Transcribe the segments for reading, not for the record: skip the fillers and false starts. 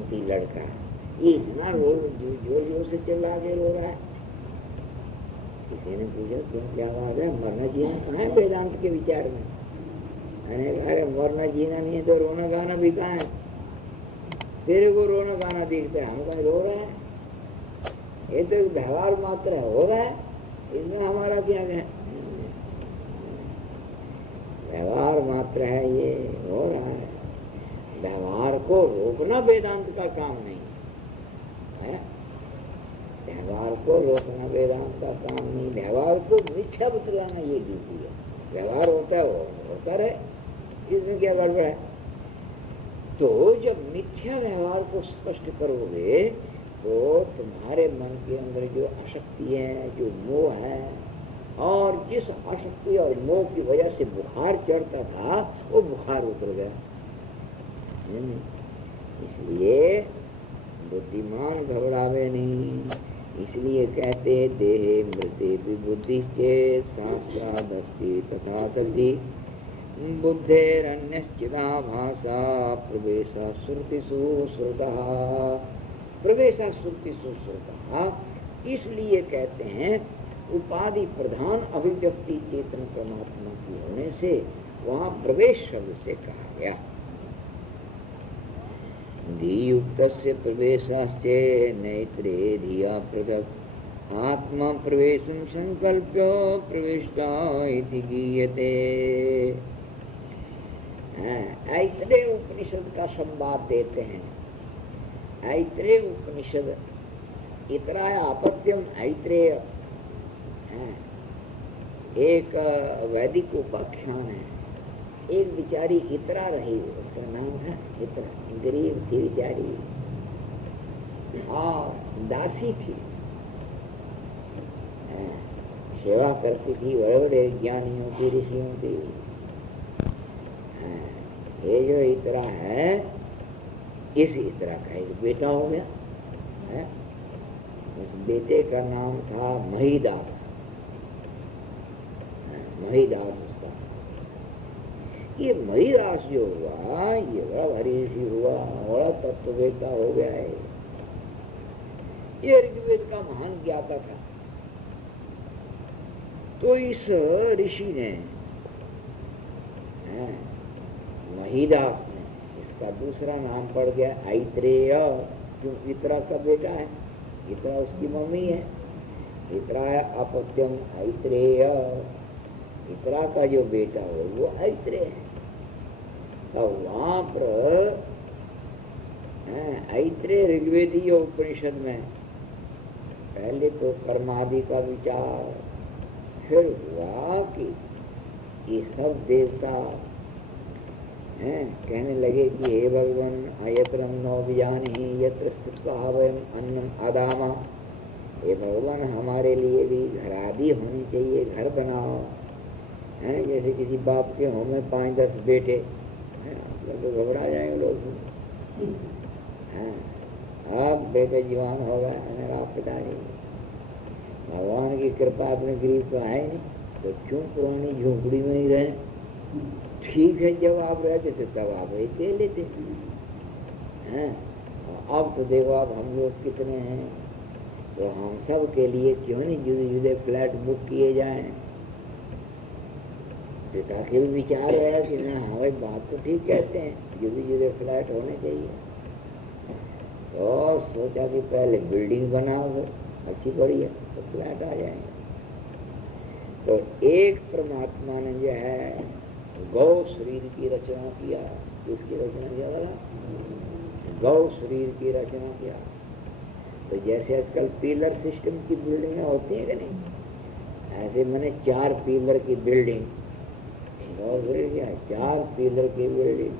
वेदांती लड़का, ये इतना जोर जोर से चिल्ला के रो रहा है। किसी ने पूछा क्यों, क्या बात है, मरना जीना कहाँ है वेदांत के विचार में? मैंने कहा मरना जीना नहीं है तो रोना गाना भी कहाँ है? तेरे को रोना गाना देखते हम कहीं रो रहे हैं? ये तो व्यवहार मात्र हो रहा है, इसमें हमारा क्या है? व्यवहार मात्र है, ये हो रहा है। व्यवहार को रोकना वेदांत का काम नहीं है। व्यवहार को रोकना वेदांत का काम नहीं, व्यवहार को मिथ्या बतलाना ये ड्यूटी है। व्यवहार होता है वो होता रहे, इसमें क्या गड़बड़ है? तो जब मिथ्या व्यवहार को स्पष्ट करोगे तो तुम्हारे मन के अंदर जो आसक्ति है, जो मोह है, और जिस आसक्ति और मोह की वजह से बुखार चढ़ता था वो बुखार उतर गया। इसलिए बुद्धिमान घबरावे नहीं। इसलिए कहते देहे मृते विबुद्धि के शास्त्रादस्ति तथा सद्धि बुद्धेरन्यश्चिदा भाषा प्रवेशा श्रुतिषु श्रुतः। प्रवेशा श्रुतिषु श्रुतः इसलिए कहते हैं उपाधि प्रधान अभिव्यक्ति चेतन परमात्मा की होने से वहाँ प्रवेश शब्द से कहा गया। धीयुक्तस्य प्रवेशाश्चे नेत्रे धिया पृथक् आत्मा प्रवेशं संकल्प्य प्रविष्टा इति गीयते। ऐत्रेय उपनिषद का संवाद देते हैं। ऐत्रेय उपनिषद इतराय आपत्यम ऐत्रेय एक वैदिक उपाख्यान है। एक बेचारी इतरा रही, उसका नाम है इतरा, गरीब थी बेचारी और दासी थी, सेवा करती थी बड़े बड़े ज्ञानियों की, ऋषियों की। ये जो इतरा है, इस इतरा का एक बेटा हो गया है। उस बेटे का नाम था महिदास। महिदास उसका। ये महिदास जो हुआ ये बड़ा भारी ऋषि हुआ, बड़ा तत्ववेत्ता हो गया है। ये ऋग्वेद का महान ज्ञाता था। तो इस ऋषि ने महिदास ने, इसका दूसरा नाम पड़ गया ऐत्रेय, जो इतरा का बेटा है। इतरा उसकी मम्मी है। इतरा अपत्यम ऐत्रेय, इतरा का जो बेटा हो वो ऐत्रेय है। तो वहां पर ऐत्रेय ऋग्वेदीय उपनिषद में पहले तो कर्मादि का विचार, फिर हुआ कि ये सब देवता कहने लगे कि हे भगवान अयत्रम नो विजानी यत्र स्थित्वा वयम अन्नम आदामा। हे भगवान हमारे लिए भी घर आदि होनी चाहिए, घर बनाओ। जैसे किसी बाप के हों में 5-10 बेटे, तो घबरा जाएंगे लोग। अब बेटे जवान हो गए, मेरा पिताजी भगवान की कृपा अपने गरीब तो है नहीं, तो क्यों पुरानी झोपड़ी में ही रहे? ठीक है, जब आप रहते थे तब आप दे लेते हैं। अब तो देखो आप हम लोग कितने हैं, तो हम सब के लिए क्यों नहीं जुदे जुदे फ्लैट बुक किए जाएं? पिता के भी विचार है कि ना हमारी बात तो ठीक कहते हैं, जुदे जुदे फ्लैट होने चाहिए। और सोचा कि पहले बिल्डिंग बनाओ अच्छी बढ़िया, तो फ्लैट आ जाएंगे। तो एक परमात्मा ने जो है गौ शरीर की रचना किया। किसकी रचना किया बोला? गौ शरीर की रचना किया। तो जैसे आजकल पिलर सिस्टम की बिल्डिंगें होती हैं कि नहीं, ऐसे मैंने 4 पिलर की बिल्डिंग, गौ शरीर क्या है, 4 पिलर की बिल्डिंग।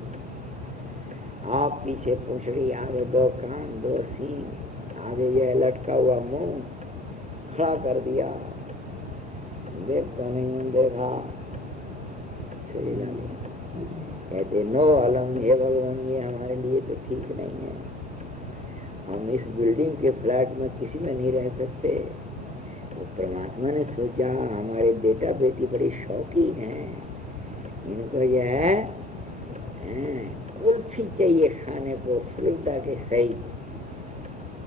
आप पीछे पूंछड़ी, आगे 2 कान, 2 सींग, आगे यह लटका हुआ मुंह खड़ा कर दिया, देखता नहीं देखा। कहते नो अलम, हे भगवान ये हमारे लिए तो ठीक नहीं है, हम इस बिल्डिंग के फ्लैट में किसी में नहीं रह सकते। तो परमात्मा ने सोचा हमारे बेटा बेटी बड़ी शौकीन हैं, इनको यह कुल्फी चाहिए खाने को सुविधा के सही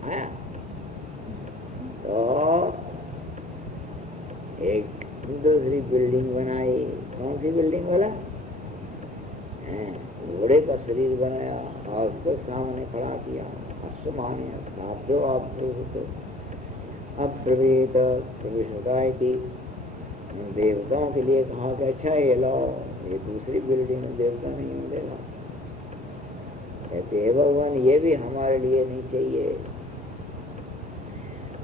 है। तो एक दूसरी बिल्डिंग बनाई। कौन सी बिल्डिंग वाला? घोड़े का शरीर बनाया और उसको सामने खड़ा किया। आसमानी आप दो तो अब प्रवेश होता है कि देवताओं के लिए कहा कि अच्छा ये लो, ये दूसरी बिल्डिंग देवता नहीं मिलेगा। कहते हे भगवान, ये भी हमारे लिए नहीं चाहिए।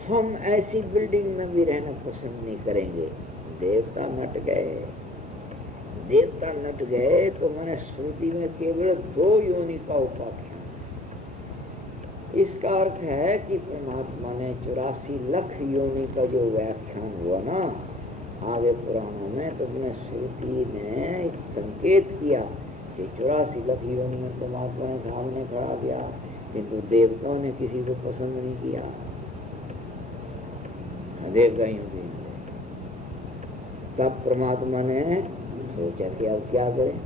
हम ऐसी बिल्डिंग में भी रहना पसंद नहीं करेंगे। देवता नट गए। देवता नट गए तो मैंने श्रुति में केवल 2 योनि का उपाख्यान। इसका अर्थ है कि परमात्मा ने 84 लाख योनि का जो व्याख्यान हुआ ना आगे पुराणों में, तो मैंने श्रुति ने एक संकेत किया कि 84 लाख योनि में परमात्मा ने सामने खड़ा किया, किंतु देवताओं ने किसी को पसंद नहीं किया। देवता ही होते। तब परमात्मा ने सोचा कि अब क्या करें।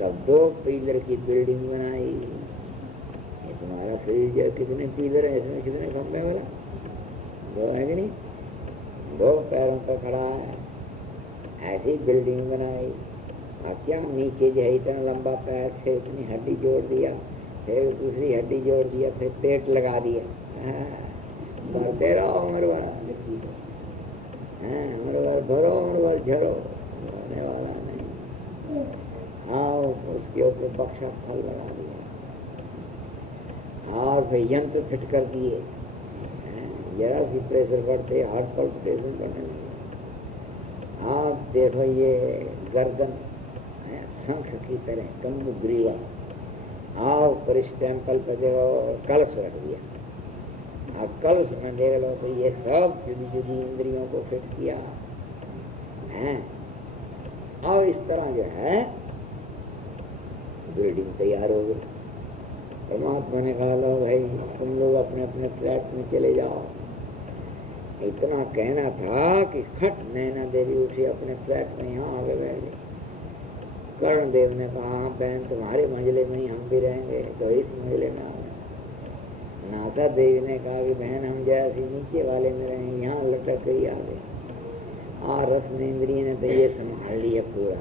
तब 2 पिलर की बिल्डिंग बनाई। ये तुम्हारा फ्रीजर कितने पिलर है, इसमें कितने खंभे वाला? 2 है कि नहीं? 2 पैरों पर खड़ा है। ऐसी बिल्डिंग बनाई। और क्या नीचे जो है इतना लंबा पैर, फिर इतनी हड्डी जोड़ दिया, फिर दूसरी हड्डी जोड़ दिया, फिर पेट लगा दिया। बढ़ते रहो उम्र भर, उम्र भर भरो, उम्र भर झरो, होने वाला नहीं। आओ उसके ऊपर बक्सा फल लगा दिया और फिर यंत्र फिट कर दिए। जरा सी प्रेशर बढ़ते हार्ट पल्पिटेशन करने लगे। आप देखो ये गर्दन शंख की तरह कम्बुग्रीवा। आओ पर इस टेम्पल पर देखो कलश रख दिया। अब कलश में देख लो तो ये सब जुदी जुदी इंद्रियों को फिट किया है। और इस तरह जो है बिल्डिंग तैयार हो गई। परमात्मा ने कहा लो भाई तुम लोग अपने अपने फ्लैट में चले जाओ। इतना कहना था कि खट नैना देवी उठी अपने फ्लैट में यहाँ आगे बैठ गई। कर्ण देव ने कहा बहन तुम्हारे मंजिले में ही हम भी रहेंगे, तो इस मंजिले में आओ। नासा देवी ने कहा कि बहन हम जैसे नीचे वाले में रहेंगे, यहाँ लटक गई आगे। रस इंद्रिय ने तो ये संभाल लिया पूरा।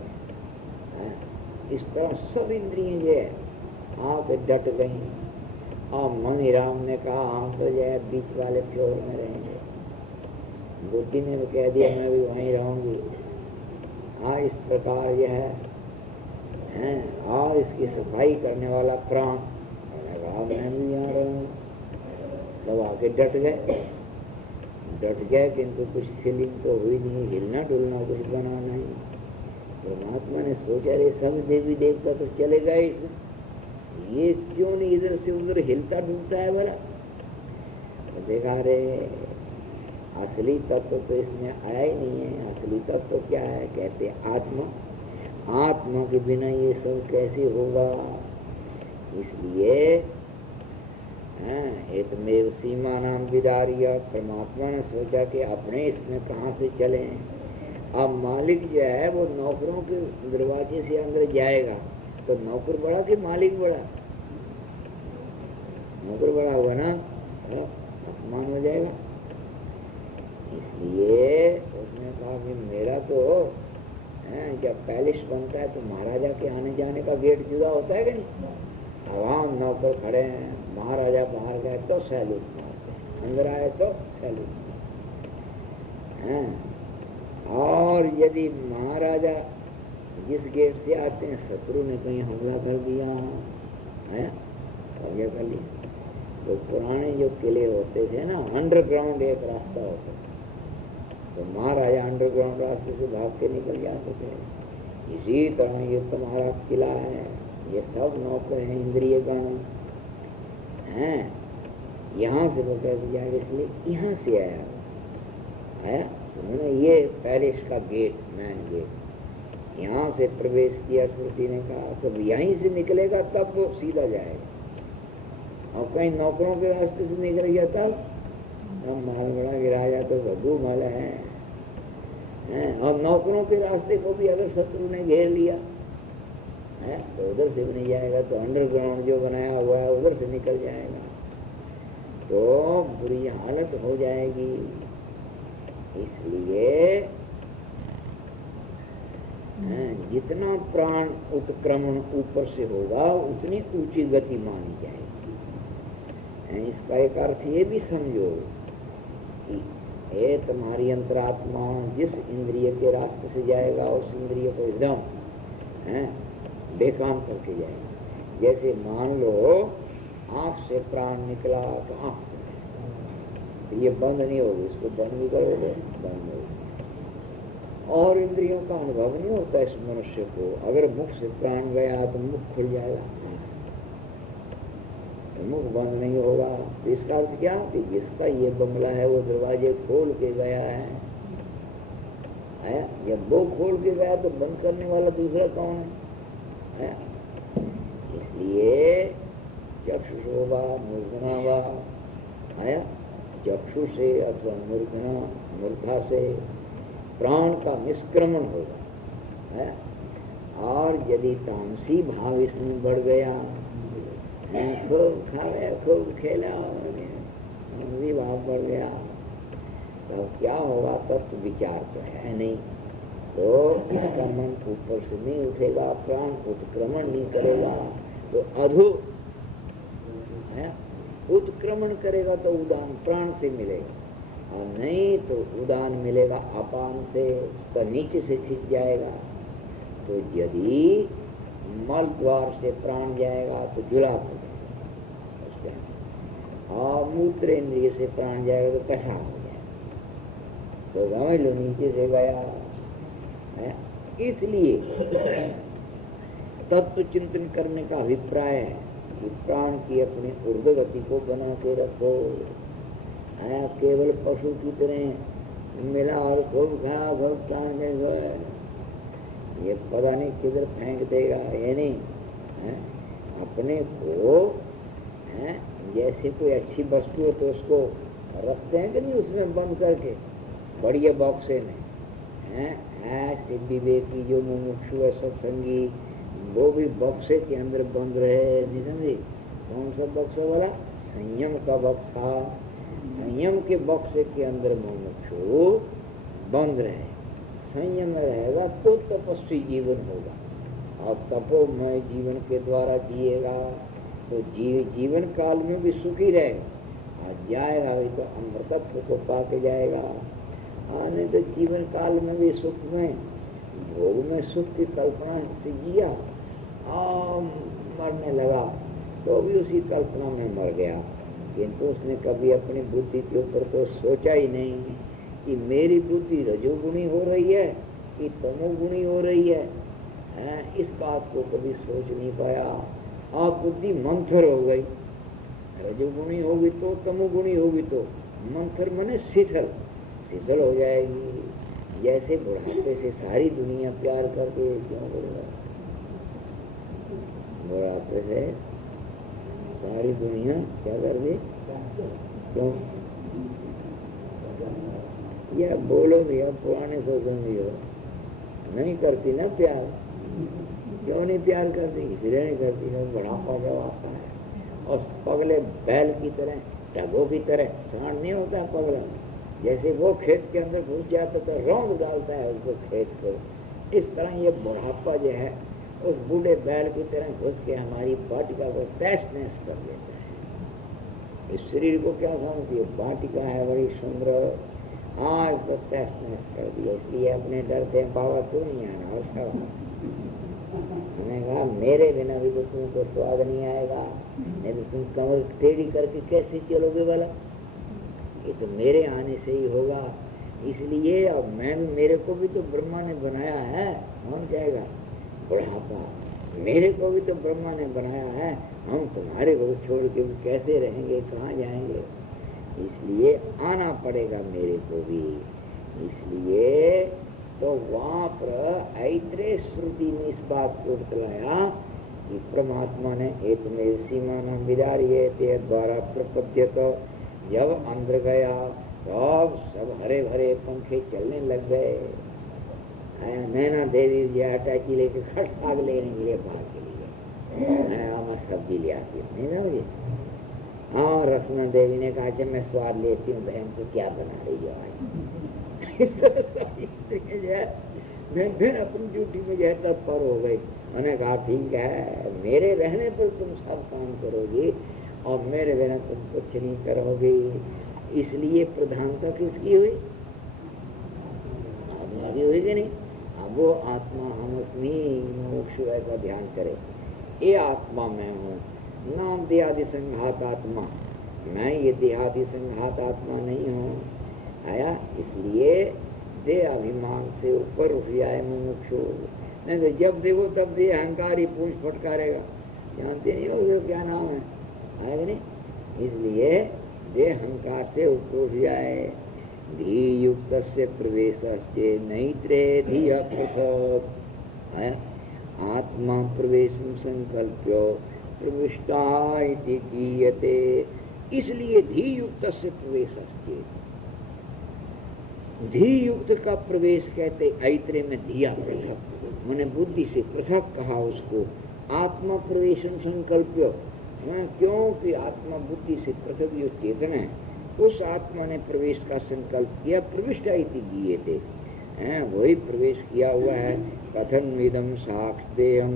इस तरह सब इंद्रियां जो है आके डट गई। और मणि राम ने कहा हम तो जो है बीच वाले फ्लोर में रहेंगे। बुद्धि ने भी कह दिया मैं भी वहीं रहूंगी। इस प्रकार यह है। और इसकी सफाई करने वाला प्राण कहा मैं भी यहाँ रहूँ। सब आके डट गए, किंतु कुछ फीलिंग तो हुई नहीं, हिलना डुलना कुछ बना नहीं। परमात्मा ने सोचा रे सब देवी देवता तो चले गए, ये क्यों नहीं इधर से उधर हिलता डुलता है भला? तो देखा रे असली तत्व तो इसमें आया ही नहीं है। असली तत्व क्या है? कहते आत्मा। आत्मा के बिना ये सब कैसे होगा? इसलिए एतमेव सीमा नाम विदारिया। परमात्मा ने सोचा कि अपने इसमें कहाँ से चले। अब मालिक जो है वो नौकरों के दरवाजे से अंदर जाएगा, तो नौकर बड़ा कि मालिक बड़ा? नौकर बड़ा हुआ ना, अपमान हो जाएगा। इसलिए उसने कहा कि मेरा तो जब पैलेस बनता है तो महाराजा के आने जाने का गेट जुदा होता है कि नहीं? आवाम नौकर खड़े हैं, महाराजा बाहर गए तो सैल्यूट मारते, अंदर आए तो सैल्यूट मारते। और यदि महाराजा जिस गेट से आते हैं शत्रु ने कहीं हमला कर दिया है, कब्जा कर लिया, तो पुराने जो किले होते थे ना, अंडरग्राउंड एक रास्ता होता था, तो महाराजा अंडरग्राउंड रास्ते से भाग के निकल जाते थे। इसी तरह ये तुम्हारा किला है, ये सब नौकर हैं, इंद्रिय गण हैं। यहाँ से वो कह दिया, इसलिए यहाँ से आया उन्होंने ये पैलेस का गेट, मैन गेट, यहाँ से प्रवेश किया। श्रुति ने कहा तो यहीं से निकलेगा तब वो सीधा जाएगा। और कहीं नौकरों के रास्ते से निकल गया तब माल बड़ा गिराया तो भगू मल है। और नौकरों के रास्ते को भी अगर शत्रु ने घेर लिया है, तो उधर से भी नहीं जाएगा, तो अंडरग्राउंड जो बनाया हुआ है उधर से निकल जाएगा, तो बुरी हालत हो जाएगी। इसलिए जितना प्राण उत्क्रमण ऊपर से होगा उतनी ऊंची गति मानी जाएगी। इसका एक अर्थ ये भी समझो कि ये तुम्हारी अंतरात्मा जिस इंद्रिय के रास्ते से जाएगा उस इंद्रिय को एकदम बेकाम करके जाएगा। जैसे मान लो आंख से प्राण निकला तो आंख ये बंद नहीं होगी, इसको बंद भी करोगे बंद होगी, और इंद्रियों का अनुभव नहीं होता इस मनुष्य को। अगर मुख से प्राण गया तो मुख खुल जाएगा, तो मुख बंद नहीं होगा। तो इसका अर्थ क्या कि जिसका ये बंगला है वो दरवाजे खोल के गया है, जब वो खोल के गया तो बंद करने वाला दूसरा कौन है? इसलिए चक्षुषोवा मूर्धना वा, चक्षु से अथवा मूर्धा से प्राण का निष्क्रमण होगा है? और यदि तामसी भाव इसमें बढ़ गया, खूब खाया खूब खेला तामसी भाव बढ़ गया, तो क्या होगा? तत्व विचार तो है नहीं, तो इसका मन ऊपर से नहीं उठेगा, प्राण उत्क्रमण नहीं करेगा, तो अधु उत्क्रमण करेगा तो उदान प्राण से मिलेगा, और नहीं तो उदान मिलेगा अपान से, तो नीचे से खिंच जाएगा। तो यदि मल द्वार से प्राण जाएगा तो जुलाब हो जाएगा, और मूत्र इंद्रिय से प्राण जाएगा तो पेशाब हो जाएगा, तो समझ लो नीचे से गया है। इसलिए तत्व चिंतन करने का अभिप्राय है कि प्राण की अपनी ऊर्ध्व गति को बना के रखो। केवल पशु की तरह मिला और खूब खा खूब प्राण में गए, ये पता नहीं किधर फेंक देगा, ये नहीं है? अपने को है जैसे कोई अच्छी वस्तु है तो उसको रखते हैं कि नहीं, उसमें बंद करके बढ़िया बॉक्से में है। ऐसे विवेकी जो मुमुक्षु है सत्संगी, वो भी बक्से के अंदर बंद रहे, नहीं समझे? कौन सा बक्सा वाला? संयम का बक्सा। संयम के बक्से के अंदर मुमुक्षु बंद रहे, संयम में रहेगा तो तपस्वी जीवन होगा, और तपोमय जीवन के द्वारा जिएगा तो जीवन काल में भी सुखी रहेगा, और जाएगा भी तो अमृतत्व को पाके जाएगा। नहीं तो जीवन काल में भी सुख में भोग में सुख की कल्पना से जिया और मरने लगा तो भी उसी कल्पना में मर गया, किंतु उसने कभी अपनी बुद्धि के ऊपर तो सोचा ही नहीं कि मेरी बुद्धि रजोगुणी हो रही है कि तमोगुणी हो रही है। इस बात को कभी सोच नहीं पाया, और बुद्धि मंथर हो गई। रजोगुणी होगी तो तमोगुणी होगी तो मंथर मने शीतल हो जाएगी। जैसे बुढ़ापे से सारी दुनिया प्यार करके क्यों बोलेगा? बुढ़ापे से सारी दुनिया क्या कर दे? क्यों? या बोलो भैया पुराने को समझियो, नहीं करती ना प्यार। क्यों नहीं प्यार करती? इसलिए नहीं करती है बुढ़ापा जब आता है। और पगले बैल की तरह, टगों की तरह प्राण नहीं होता पगला, जैसे वो खेत के अंदर घुस जाता तो रौंद डालता है उसको खेत को, इस तरह ये बुढ़ापा जो है उस बूढ़े बैल की तरह घुस के हमारी वाटिका को तहस नहस कर देता है। इस शरीर को क्या समझती है? वाटिका है बड़ी सुंदर, आज तो तहस नहस कर दिया। इसलिए अपने डरते हैं बाबा क्यों नहीं आना, उसका मैंने कहा मेरे बिना भी तो तुमको स्वाद नहीं आएगा, नहीं तो तुम कमर टेढ़ी करके कैसे चलोगे वाला? ये तो मेरे आने से ही होगा। इसलिए अब मेरे को भी तो ब्रह्मा ने बनाया है, कौन जाएगा? बुढ़ापा मेरे को भी तो ब्रह्मा ने बनाया है, हम तुम्हारे को छोड़ के भी कैसे रहेंगे, कहाँ जाएंगे? इसलिए आना पड़ेगा मेरे को भी। इसलिए तो वहाँ पर ऐत्रेय श्रुति में इस बात को उठलाया कि परमात्मा ने एक में सीमा न विदारिये ते द्वारा प्रपद्यत। जब अंदर गया तो सब हरे भरे पंखे चलने लग गए, नैना देवी जो अटैची लेके खट साग लेने के लिए बाहर के लिए मैं सब्जी ले आती हूँ, नहीं समझे। हाँ, रसना देवी ने कहा जब मैं स्वाद लेती हूँ बहन तो क्या बना रही हो आज मैं फिर अपनी ड्यूटी में जो है तत्पर हो गई। मैंने कहा ठीक है, मेरे रहने पर तुम सब काम करोगी और मेरे बिना तुम कुछ नहीं करोगे। इसलिए प्रधानता किसकी हुई? आत्मा की हुई कि नहीं? अब वो आत्मा हम उसमें मोक्ष ऐसा ध्यान करे, ये आत्मा मैं हूँ, नाम देहादि संघात आत्मा, मैं ये देहादि संघात आत्मा नहीं हूँ। आया, इसलिए दे अभिमान से ऊपर उठ जाए मुमुक्षु। नहीं तो जब देखो तब दे अहंकारी पूछ फटकारेगा, जानते नहीं हो क्या नाम है, कि नहीं? इसलिए दे अहंकार से ऊपर उठ जाए। धी युक्त से प्रवेश नैत्रे धिया पृथक, आत्मा प्रवेश संकल्प्यो प्रविष्टा इति गीयते। इसलिए धी युक्त से प्रवेश, धी युक्त का प्रवेश कहते ऐत्रे में धिया पृथक, मैंने बुद्धि से पृथक कहा उसको। आत्मा प्रवेशन संकल्प्य, क्योंकि आत्मा बुद्धि से पृथक जो चेतन है उस आत्मा ने प्रवेश का संकल्प किया। प्रविष्टा इति गीयते, वही प्रवेश किया हुआ है। कथन इदम साक्षदेयम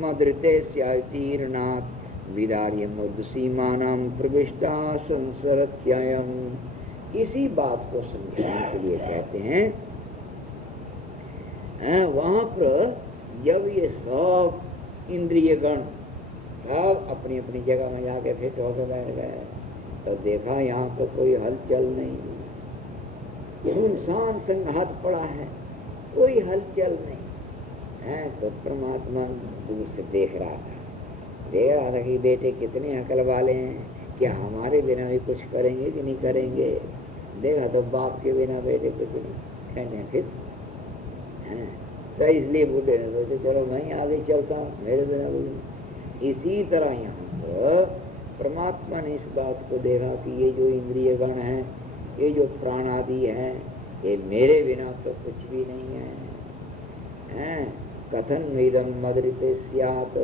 मदृते स्यातीर्णात् विदार्य मुद्दसीमानां प्रविष्टा संसरत्यायम। इसी बात को समझाने के लिए कहते हैं वहां पर जब ये सब इंद्रिय गण सब अपनी अपनी जगह में जाके फिट होकर बैठ गए तो देखा यहाँ तो कोई हलचल नहीं, सुनसान संघात पड़ा है, कोई हलचल नहीं। तो परमात्मा दूर से देख रहा था कि बेटे कितने अकल वाले हैं, क्या हमारे बिना भी कुछ करेंगे कि नहीं करेंगे। देखा तो बाप के बिना बेटे कुछ नहीं कहने फिर तो इसलिए बूढ़े ने सोचे चलो मैं आगे चलता हूँ, मेरे बिना कुछ। इसी तरह यहाँ पर परमात्मा ने इस बात को देखा कि ये जो इंद्रिय गण है, ये जो प्राण आदि है, ये मेरे बिना तो कुछ भी नहीं है। कथन इदम मदृते स्यात्,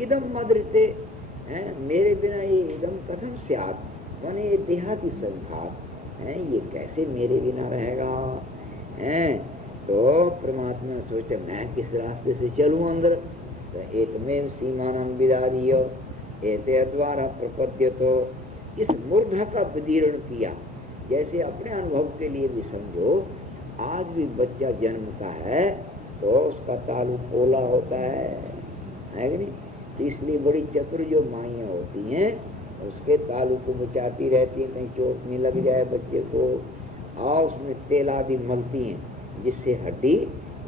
इदम मदृते, मेरे बिना ये इदम कथन स्यात्, माने ये देहाती संघात है, ये कैसे मेरे बिना रहेगा। तो परमात्मा सोचे मैं किस रास्ते से चलूं अंदर। तो एकमेव सीमानं विदार्य एते द्वारा प्रपद्य, तो इस मूर्धा का विदीर्ण किया। जैसे अपने अनुभव के लिए भी समझो, आज भी बच्चा जन्मता है तो उसका तालू पोला होता है कि नहीं। तो इसलिए बड़ी चतुर जो माइयाँ होती हैं उसके तालू को बचाती रहती हैं, कहीं चोट नहीं लग जाए बच्चे को, और उसमें तेल आदि मलती हैं जिससे हड्डी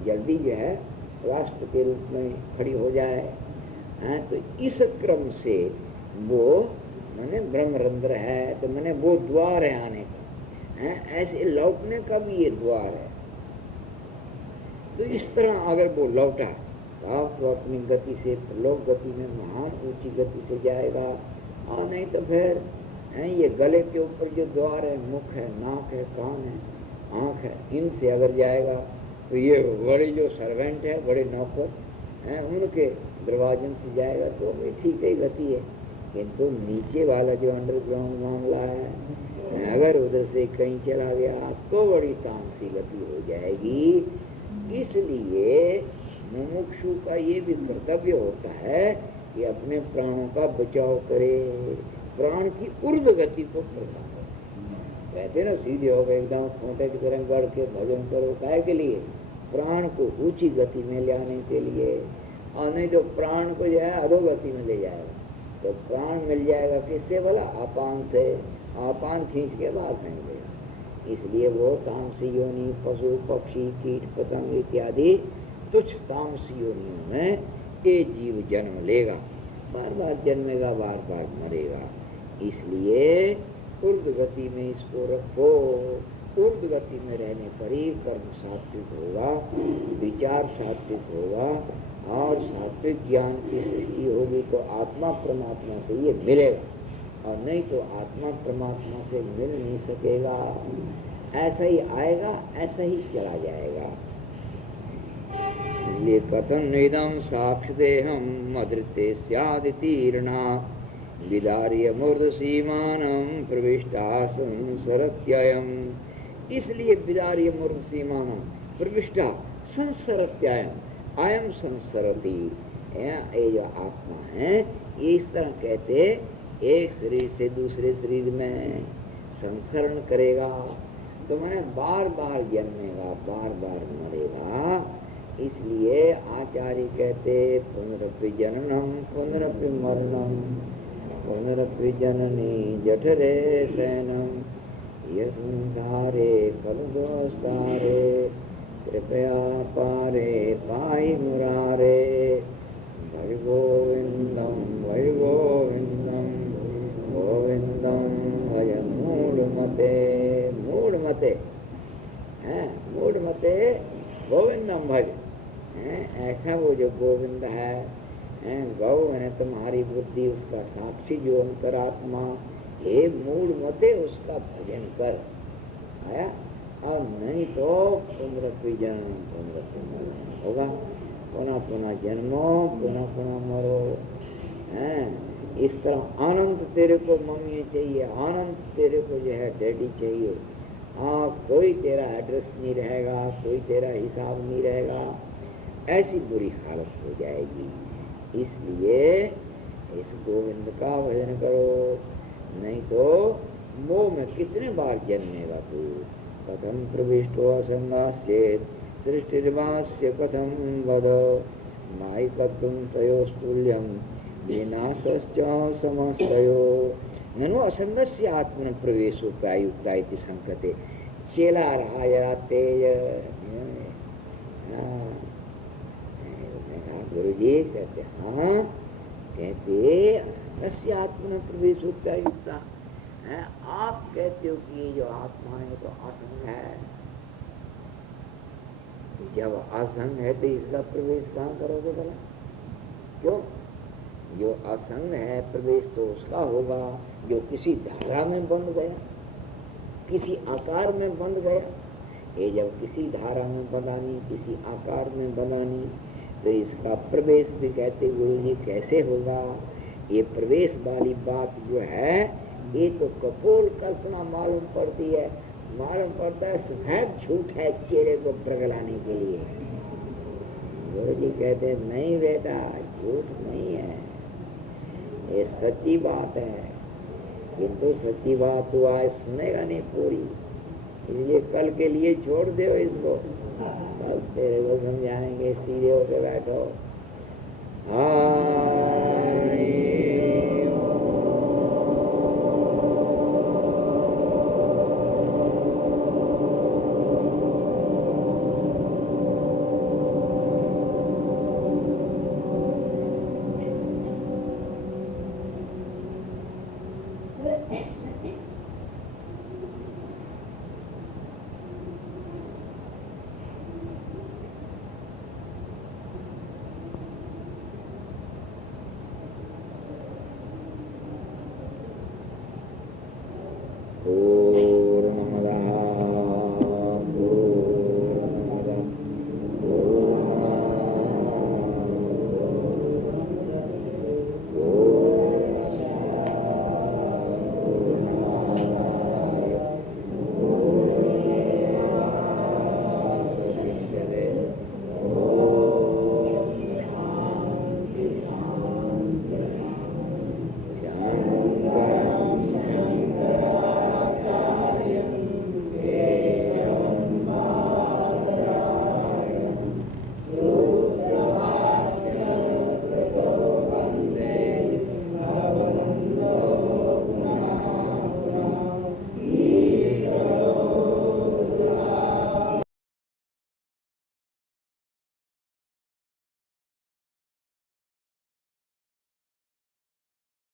जल्दी जो है राष्ट्र के रूप में खड़ी हो जाए। तो इस क्रम से वो मैंने ब्रह्मरंध्र है, तो मैंने वो द्वार है आने का, ऐसे लौटने का भी ये द्वार है। तो इस तरह अगर वो लौटा तो अपनी गति से लोक गति में महान ऊंची गति से जाएगा, और नहीं तो फिर ये गले के ऊपर जो द्वार है, मुख है, नाक है, कान है, आँख है, इनसे अगर जाएगा तो ये बड़े जो सर्वेंट है, बड़े नौकर हैं, उनके दरवाजन से जाएगा तो भी ठीक ही गति है। किंतु नीचे वाला जो अंडरग्राउंड मामला है, अगर उधर से कहीं चला गया तो बड़ी तामसी गति हो जाएगी। इसलिए मुमुक्षु का ये भी कर्तव्य होता है कि अपने प्राणों का बचाव करे, प्राण की ऊर्ध्व गति को प्रदान करे। कहते ना सीधे हो गए एकदम खोटे की तरह बढ़ के भजन करो, काहे के लिए? प्राण को ऊंची गति में ले आने के लिए, और नहीं तो प्राण को जो है अधोगति में ले जाएगा। तो प्राण मिल जाएगा किससे बोला? अपान से, अपान खींच के बाहर फेंक देगा। इसलिए वो तामसी योनि, पशु पक्षी कीट पतंग इत्यादि तुच्छ तामसी योनियों में ये जीव जन्म लेगा, बार बार जन्मेगा, बार बार मरेगा। इसलिए ऊर्ध्व गति में इसको रखो। ऊर्ध्व गति में रहने पर ही कर्म सात्विक होगा, विचार सात्विक होगा, और सात्विक ज्ञान की सृष्टि होगी तो आत्मा परमात्मा से ये मिलेगा, और नहीं तो आत्मा परमात्मा से मिल नहीं सकेगा। ऐसा ही आएगा, ऐसा ही चला जाएगा। इसलिए कथन इदम साक्षदेहम मदृते स्यादितीर्णा विदार्य मूर्ध सीमानम प्रविष्टा संसरत्ययम। इसलिए विदार्य मूर्ध सीमानम प्रविष्टा संसरत्ययम अयम संसरती। ये जो आत्मा है ये इस तरह कहते एक शरीर से दूसरे शरीर में संसरण करेगा, तो मैंने बार बार जन्मेगा, बार बार मरेगा। इसलिए आचार्य कहते पुनरपि जननम पुनरपि मरणम पुनरपि जननी जठरे शयनम ये संसारे खलुदोस्तारे कृपया पारे पाहि मुरारे भज गोविंदम गोविंदम भज मूढ़मते मूढ़मते मूढ़मते गोविंदम भज। ऐसा वो जो गोविंद है, गौ है तुम्हारी बुद्धि, उसका साक्षी जो अंतरात्मा, हे मूढ़मते उसका भजन कर। आया और नहीं तो पुनरपि जन्म पुनरपि मरण होगा, पुनः पुनः जन्मो पुनः पुनः मरो। इस तरह आनंद तेरे को मम्मी चाहिए, आनंद तेरे को जो है डैडी चाहिए। कोई तेरा एड्रेस नहीं रहेगा, कोई तेरा हिसाब नहीं रहेगा, ऐसी बुरी हालत हो जाएगी। इसलिए इस गोविंद का भजन करो, नहीं तो मोह में कितने बार जन्मेगा तू। कथम प्रविष्टो असंगास्येत् सृष्टिर्वास्य कथम वद मायिकत्वं तयोस्तुल्यं विनाशश्च समस्तयो ननु असंगस्य आत्मन प्रवेशो प्रायुक्ता इति संकते। चेला रहा जरा तेज। गुरु जी कहते हाँ, कहते असंगस्य आत्मन प्रवेशो प्रायुक्ता। आप कहते हो कि ये जो आत्मा है तो असंग है, जब असंग है तो इसका प्रवेश कहाँ करोगे भला? क्यों? जो असंग है प्रवेश तो उसका होगा जो किसी धारा में बंध गया, किसी आकार में बंध गया। ये जब किसी धारा में बंधानी, किसी आकार में बंधानी, तो इसका प्रवेश भी कहते गुरु जी कैसे होगा? ये प्रवेश वाली बात जो है ये तो कपोल कल्पना मालूम पड़ती है, मालूम पड़ता है सफेद झूठ है चेहरे को प्रगलाने के लिए। गुरु जी कहते नहीं बेटा, झूठ नहीं है, ये सच्ची बात है, किंतु सच्ची बात तो आज सुनेगा नहीं पूरी, इसलिए कल के लिए छोड़ दो इसको, कल तेरे को समझाएंगे, सीधे होके बैठो। हाँ